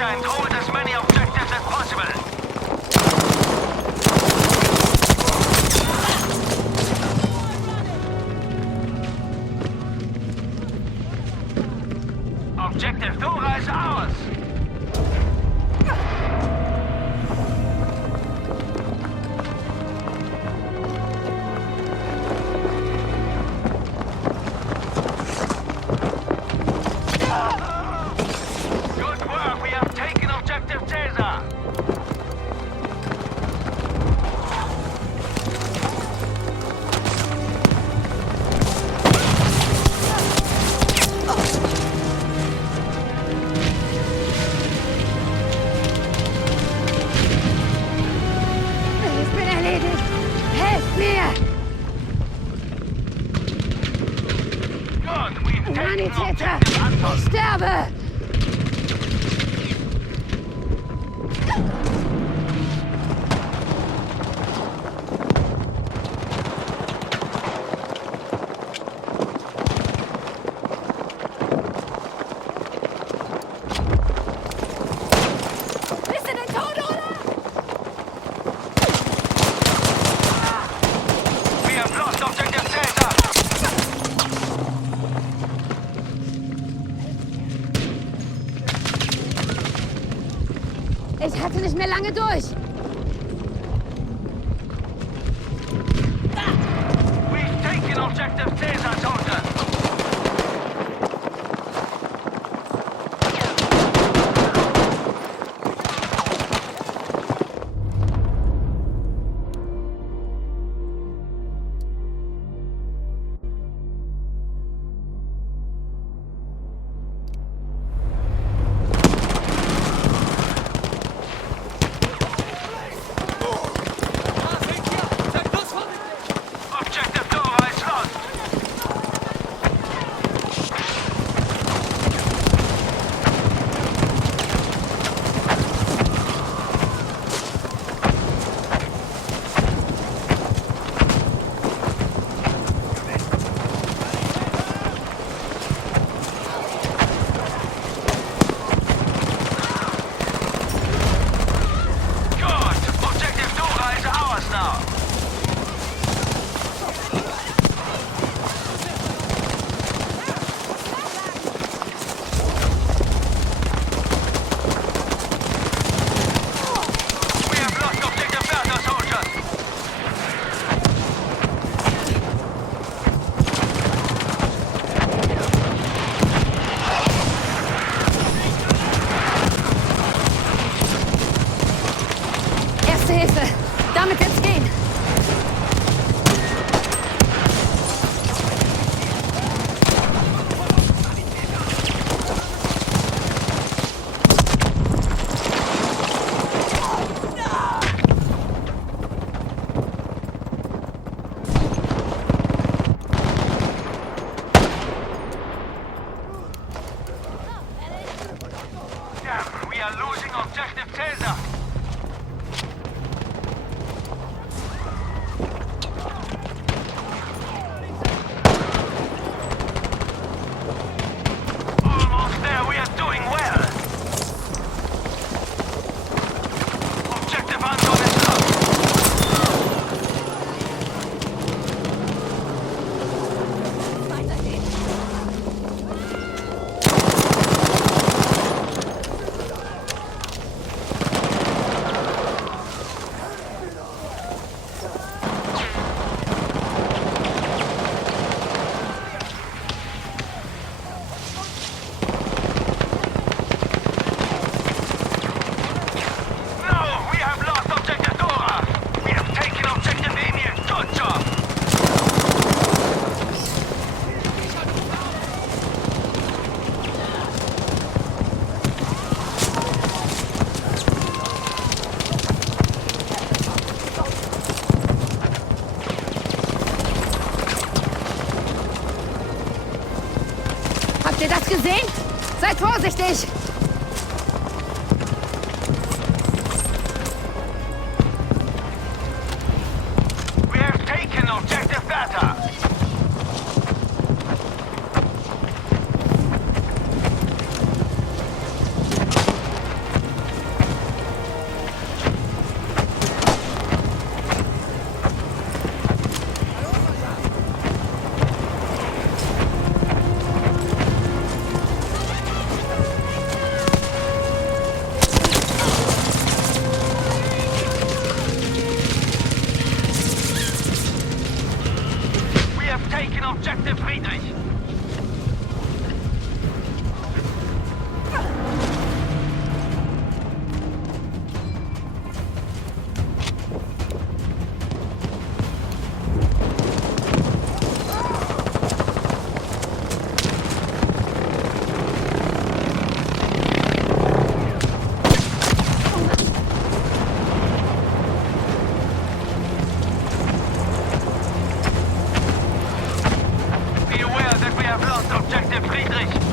capture and hold as many objectives as possible. Objective Dora is ours. Good work, we have taken objective Caesar. Ich bin erledigt. Helft mir! Good, we've taken Humanitäter! objective Anton. Ich sterbe! Bist du denn tot, oder? We have lost objective Caesar. Ich hatte nicht mehr lange durch. We've taken objective Caesar, soldier. Objective Dora is lost. Good. Objective Dora is ours now. We have lost objective Bertha, soldiers. Erste Hilfe. Damit wird's gehen. Damn, we are losing objective Caesar. Almost there, we are doing well. Objective Anton is lost. No, we have lost objective Dora. We have taken objective Emil. Good job. Habt ihr das gesehen? Seid vorsichtig! We have taken objective Bertha. taking objective Friedrich. Be aware that we have lost objective Friedrich.